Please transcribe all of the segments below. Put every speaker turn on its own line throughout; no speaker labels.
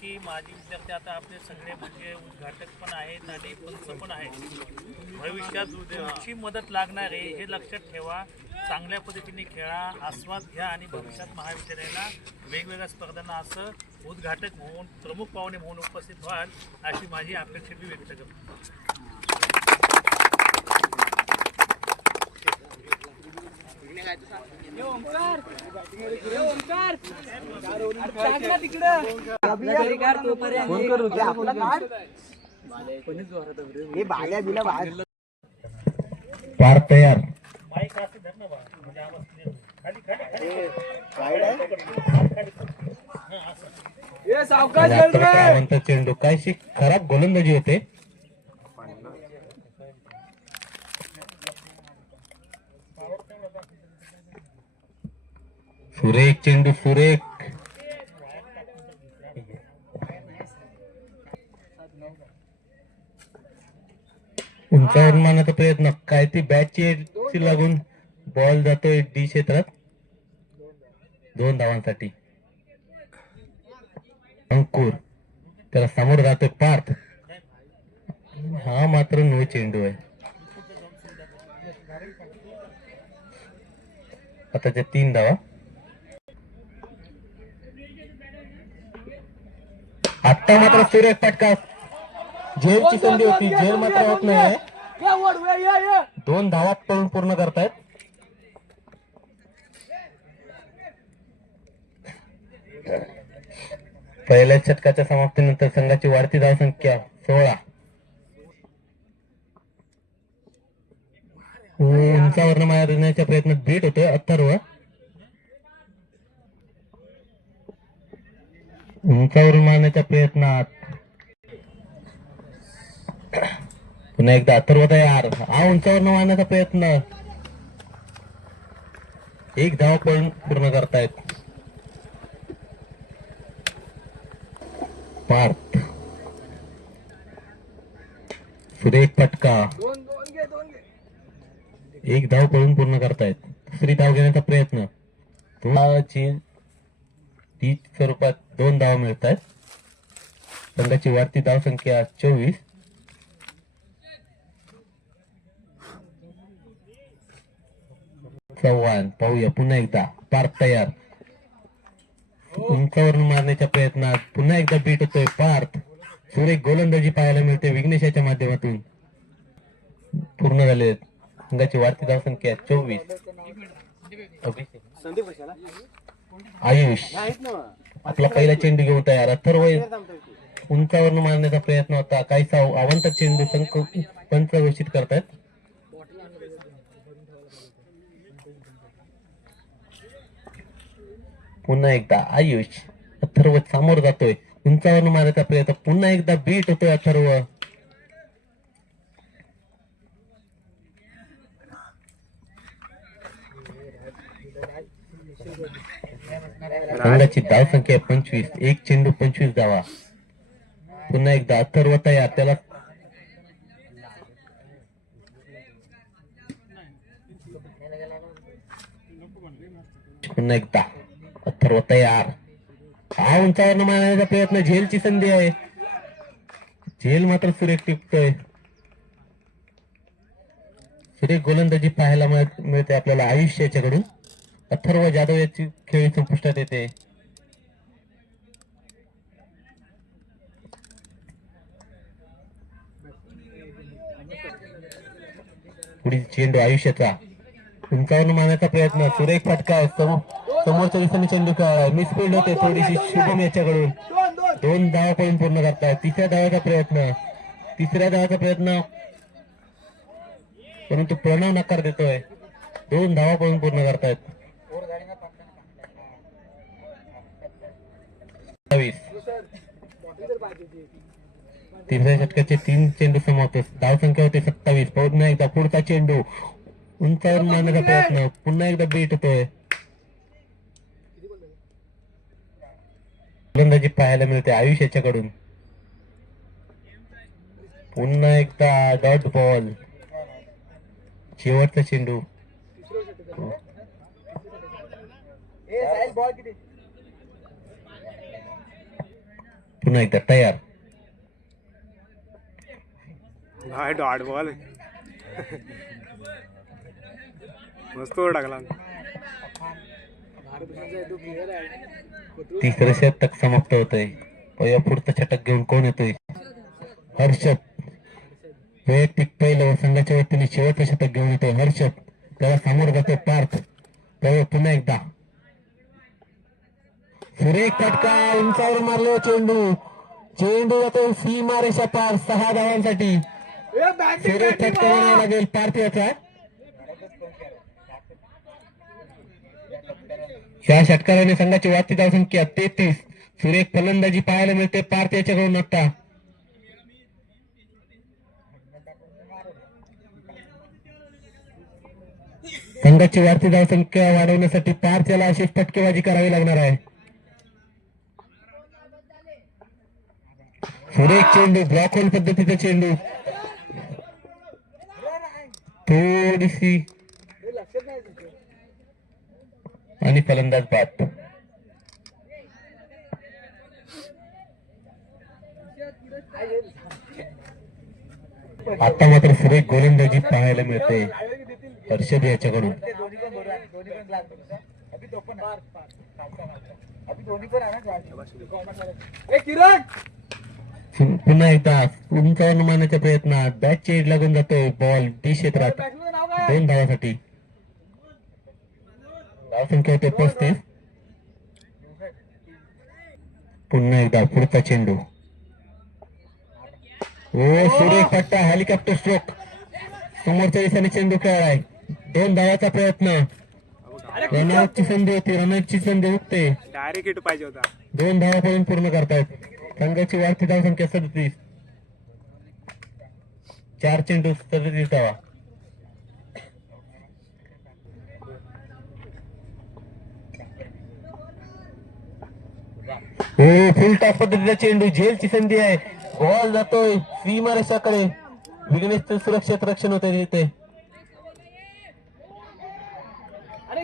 की माजी विद्यार्थी आता आपले सगळे म्हणजे उद्घाटक पण आहेत आणि पंच पण आहेत. भविष्यात तुमची मदत लागणार आहे हे लक्षात ठेवा. चांगल्या पद्धतीने खेळा आस्वाद घ्या आणि भविष्यात महाविद्यालयाला वेगवेगळ्या स्पर्धांना असं उद्घाटक म्हणून प्रमुख पाहुणे म्हणून उपस्थित व्हाल अशी माझी अपेक्षा मी व्यक्त करतो.
पार तयार. मात्र काय खराब गोलंदाजी होते. सुरेख चेंडू सुरेख. उंचावर मानाचा प्रयत्न. काय ती बॅटची लागून बॉल जातोय डी क्षेत्रात? दोन धावांसाठी. अंकुर. त्याला समोर जातोय पार्थ. हा मात्र नो चेंडू आहे. आताच्या तीन धावा. आता मात्र सुरेश फटका जेलची संधी होती. जेल मात्र होत नाही दोन धावात पळून पूर्ण करतायत. पहिल्या षटकाच्या समाप्तीनंतर संघाची वाढती धावसंख्या. सोळा. उंचावरनं मारण्याच्या प्रयत्नात बीट होतोय. अथर्व उंचावरून मारण्याच्या प्रयत्नात. पुन्हा एकदा अथर्व तयार हा उंचावरून मारण्याचा प्रयत्न. एक धाव पण पूर्ण करतायत. पार्थ. सुरेश पटका एक धाव पळून पूर्ण करतायत. दुसरी धाव घेण्याचा प्रयत्न. धावाची स्वरूपात दोन धाव मिळत आहेत संघाची वाढती धाव संख्या चोवीस. चव्हाण पाहूया पुन्हा एकदा. पार तयार. उंचावरून मारण्याच्या प्रयत्नात पुन्हा एकदा बीट होतोय पार्थ. सुरेख गोलंदाजी पाहायला मिळते विघ्नेशाच्या माध्यमातून. पूर्ण झाले संघाची वाढती धावसंख्या चोवीस. आयुष आपला पहिला चेंडू घेऊन तयार अथर्व उंचावरून मारण्याचा प्रयत्न होता. काहीसा अवंत चेंडू संघ पंच घोषित करतायत. पुन्हा एकदा आयुष अथर्व समोर जातोय. उंचावरून मारायचा प्रयत्न पुन्हा एकदा बीट होतोय अथर्व संघाची धाव संख्या पंचवीस एक चेंडू पंचवीस धावा. पुन्हा एकदा अथर्वत तयार त्याला पुन्हा एकदा अथर्व तयार. हा उंचावर मारण्याचा प्रयत्न झेलची संधी आहे. झेल मात्र सुरेख टिपतोय. सुरेख गोलंदाजी पाहायला मिळते आपल्याला आयुष्याच्याकडून. अथर्व जाधव याची खेळी संपुष्टात येते. पुढील चेंडू आयुष्याचा. उंचावरून मारण्याचा प्रयत्न. सुरेख फटका. समोर समोरच्या दिशेने चेंडू मिसफिल्ड होते. थोडीशी शुभम याच्याकडून. दोन धावा पळून पूर्ण करताय तिसऱ्या धावाचा प्रयत्न. तिसऱ्या धावाचा प्रयत्न. परंतु प्रणव नकार देतोय. दोन धावा पळून पूर्ण करतायत सत्तावीस तिसऱ्या षटकाचे तीन चेंडू समावतो धाव संख्या होते सत्तावीस. पुन्हा एकदा पुढचा चेंडू. उंचावर मारण्याचा प्रयत्न. पुन्हा एकदा बीट होतोय. गोलंदाजी पाहायला मिळते आयुष याच्याकडून पुन्हा एकदा डॉट बॉल शेवटचा चेंडू. पुन्हा एकदा तयार.
Dot ball. मस्त टाकला
तिसरं शतक समाप्त होतंय. या पुढचं षटक घेऊन कोण येतोय? हर्षद. वैयक्तिक पहिलं व संघाच्या वतीने शेवटचं शतक घेऊन येतोय हर्षद. त्याला समोर जातोय पार्थ. त्यावेळी पुन्हा एकदा. सुरेख फटका उंचावर मारलो चेंडू. चेंडू जातोय सीमा रेषा पार सहा धावांसाठी. सुरेख फटका म्हणावा लागेल पार्थिवाचा या षटकाराने संघाची वाढती धावसंख्या तेहतीस. सुरेख फलंदाजी पाहायला मिळते पार्थ याच्याकडून आता संघाची वाढती धावसंख्या वाढवण्यासाठी पार्थ याला अशी फटकेबाजी करावी लागणार आहे. सुरेख चेंडू ब्लॉक होल पद्धतीचा चेंडू. थोडीशी. आणि फलंदाज बाप आता मात्र सुरेख गोलंदाजी पाहायला मिळते. हर्षद याच्याकडून. किरण! पुन्हा एकदा उंचावर मारण्याच्या प्रयत्नात बॅट चेड लागून जातो बॉल डी क्षेत्रात. दोन धावासाठी. धावसंख्या होते पस्तीस. पुन्हा एकदा पुढचा चेंडू. ओ सुरेख फट्टा हेलिकॉप्टर स्ट्रोक समोरच्या दिशेने चेंडू खेळाय दोन धावाचा प्रयत्न. रनआउटची संधी होती रनआउटची संधी हुकते
डायरेक्ट पाहिजे होता.
दोन धावा पळून पूर्ण करतायत. संघाची वाढती धावसंख्या सदतीस चार चेंडू सदतीस धावा हो फुल टॉप पद्धतीचा चेंडू. झेलची संधी आहे. बॉल जातोय. सीमा रेषाकडे. विघ्नेश सुरक्षित रक्षण होते तिथे.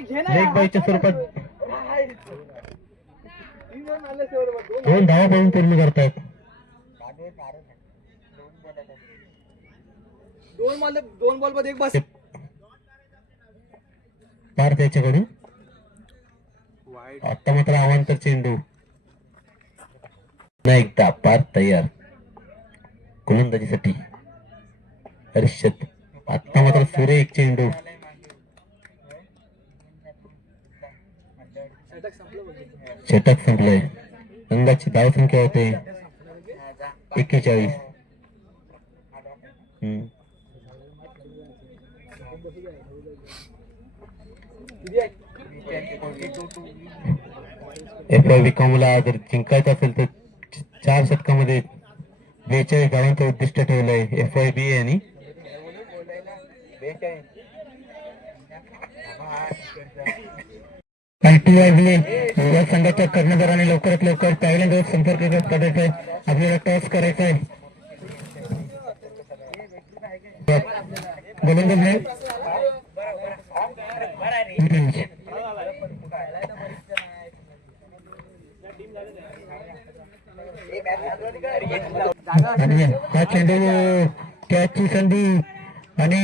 लेग बाईच्या स्वरूपात दोन धावा पळून पूर्ण करतायत.
दोन बॉल दोन बॉलमध्ये एक बस.
पार त्याच्याकडून. आता मात्र अवांतर चेंडू. पुन्हा एकदा पार तयार. गोलंदाजीसाठी. हर्षद. आता मात्र सुरेख चेंडू. षटक संपलंय संघाची धावसंख्या होते. एक्केचाळीस. एफ आय विकामला जर जिंकायचं असेल तर चार शतकामध्ये बेचाळीस धावांचं उद्दिष्ट ठेवलंय. एफ आय बी आणि आयटी या संघाच्या कर्णधाराने लवकरात लवकर पहिल्यांदा संपर्क करायचा आहे आपल्याला टॉस करायचा आहे. गोलंदाज हा चेंडू संधी आणि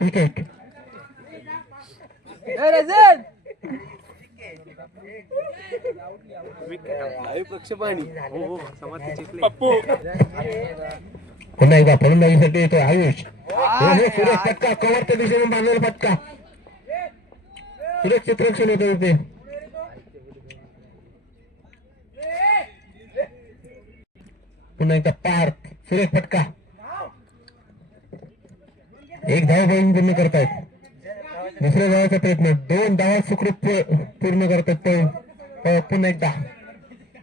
विकेट
प्रक्षेपणी
हो हो समाधी जिंकली.
पुन्हा एकदा फलंदाजीसाठी येतो आयुष. हो, हो, सुरेश फटका कव्हरच्या दिशेने बांधलेला फटका सुरक्षित रक्षण होतं तिथे पुन्हा एकदा पार सुरेश फटका एक धाव बळून पूर्ण करतायत. दुसऱ्या धावाचा प्रयत्न. दोन धावा सुखरूप पूर्ण करतात पळून पुन्हा एकदा.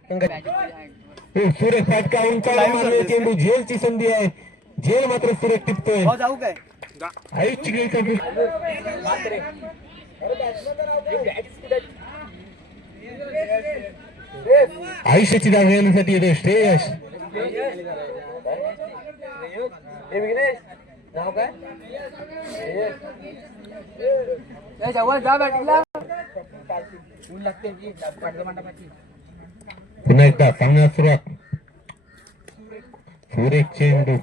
हो, सुरेश फटका उंचावर मारलेला चेंडू झेलची संधी आहे. झेल मात्र सुरेश टिपतोय.
जाऊ काय?
गेली संधी आयुष्याची जागा घेण्यासाठी येतो
नाव काय? जवळ जा बॅटिंगला. लागते की पाटला मंडपाची
पुन्हा एकदा सामन्याला सुरुवात सुरेख चेंडू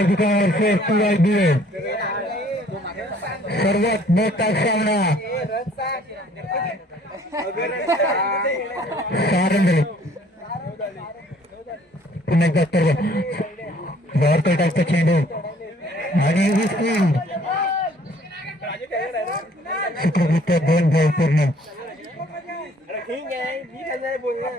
अधिकार शिवाय दिवे सर्वात मोठा सामना सारंग पुन्हा एकदा तर भारत टाकता चेंडू आणि विस्किंग चित्रगुप्त दोन धाव पूर्ण डॉक्टर हलकाईकर दोनशे रुपये सुरेश पटका मिस्टेक पुन्हा एकदा तर
तू नाही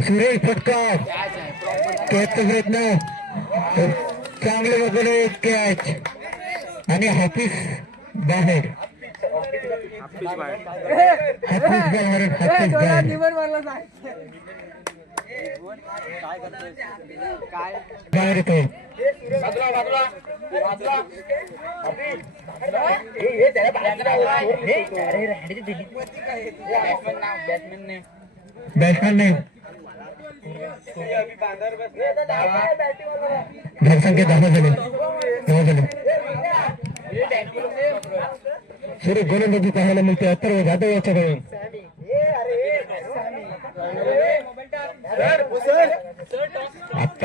सुरेश फटका कॅचचा प्रयत्न चांगले वगैरे कॅच आणि हाफिज बाहेर
आपलीच बाहेर
हाफिज बाहेर हाफिज बाहेर
मारला
बाहेर येतो बॅट्समॅन नाही. धावसंख्या दहा झाले. दहा झाले. गोलंदाजी पाहायला मिळते. अथर्व जाधव याच्याकडून. आता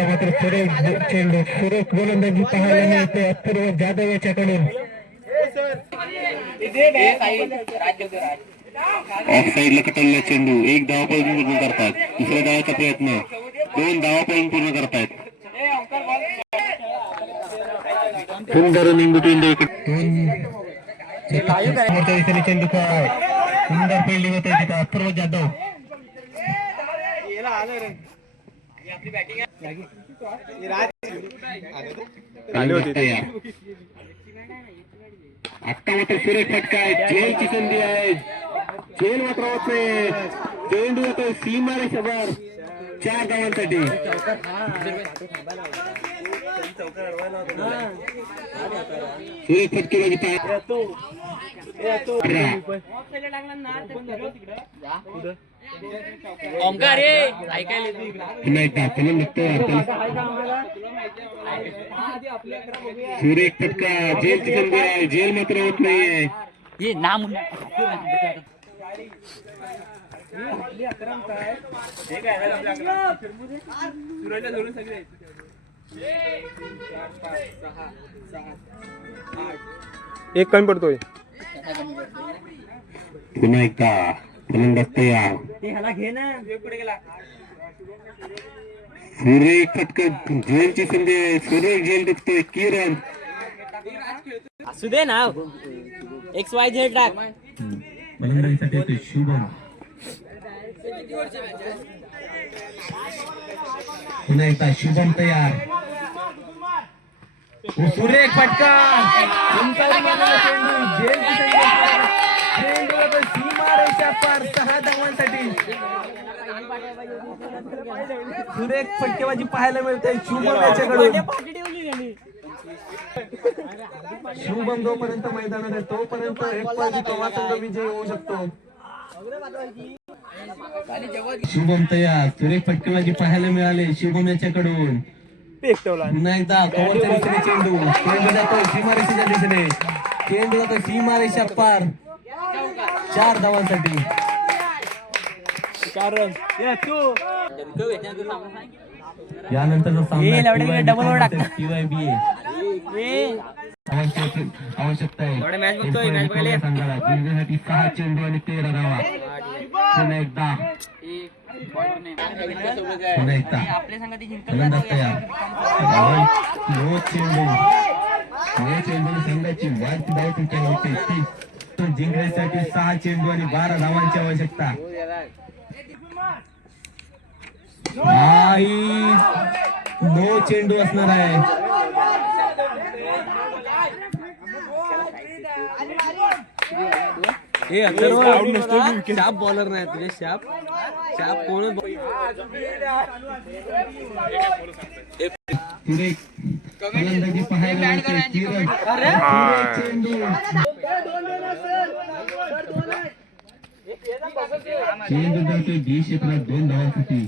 मात्र सुरेश चेंडू सुरेश गोलंदाजी पाहायला मिळते. अथर्व जाधव याच्याकडून. ऑफ साईडला चेंडू. एक धाव पळून पूर्ण करतात. दुसऱ्या धावाचा प्रयत्न. दोन धावा पळून पूर्ण करतायत सुंदर रनिंग बिटवीन द चेंडू काय सुंदर फिल्डिंग होते तिथं. अथर्व जाधव. आता मात्र सुरेश फटका आहे. जेलची संधी आहे. जेल मात्र होत नाही चेंडू होतोय सीमा रेषेवर चार धावांसाठी. सुरेश फटकेबाजी पाय
ओमकार रे ऐकायला
पुन्हा एकदा पुन्हा निघतोय सुरेश फटका जेलची संधी आहे जेल मात्र होत नाहीये.
ये नाम
एक कमी पडतोय.
पुन्हा एकदा. सुरेख फटका जेलची संधी सुरेख जेल टिकतोय किरण.
असू दे ना एक्स वाय झेड टाक
येतोय शुभम. पुन्हा एकदा शुभम तयार.
सुरेख फटका तुमचा करायच्या चेंडू पार सहा धावांसाठी. सुरेख फटकेबाजी पाहायला मिळते. शुभम याच्याकडून. शुभम जोपर्यंत मैदानात आहे तोपर्यंत एक पाहिजे कवा संघ विजय होऊ शकतो.
शुभम तयार. सुरेख फटकेबाजी पाहायला मिळाले शुभम याच्याकडून. पुन्हा एकदा कव्हरच्या दिशेने चेंडू. चेंडू जातो सीमारेषेच्या दिशेने. चेंडू जातो सीमारेषा पार. चार धावांसाठी.
कारण
यानंतरचा
टाक.
टीवायबी आवश्यकता आहे. सहा चेंडू आणि तेरा धावा. पुन्हा एकदा. पुन्हा एकदा. तयार. नो चेंडू. नो चेंडू संघाची वाढती धाव होते. तो जिंकण्यासाठी सहा चेंडू आणि बारा धावांची आवश्यकता. नाही नऊ चेंडू असणार आहे.
हे अथर्व शाप बॉलर नाही तुझे शाप. शाप कोण
फलंदाजी पाहायला चेंडू. चेंज बदलतोय देश क्षेत्रात दोन धावांसाठी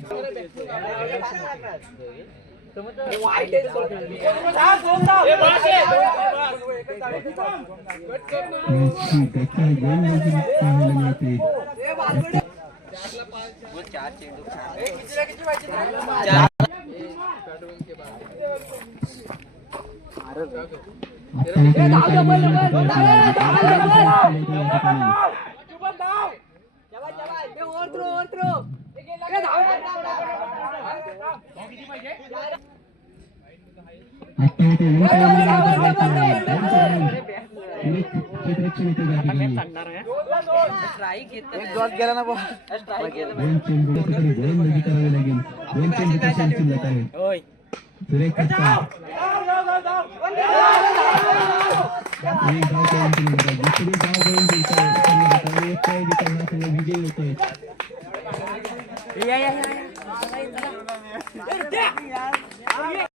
पाहायला मिळते आता ಸಮಿತಿ ವಿಜಯ होते या या या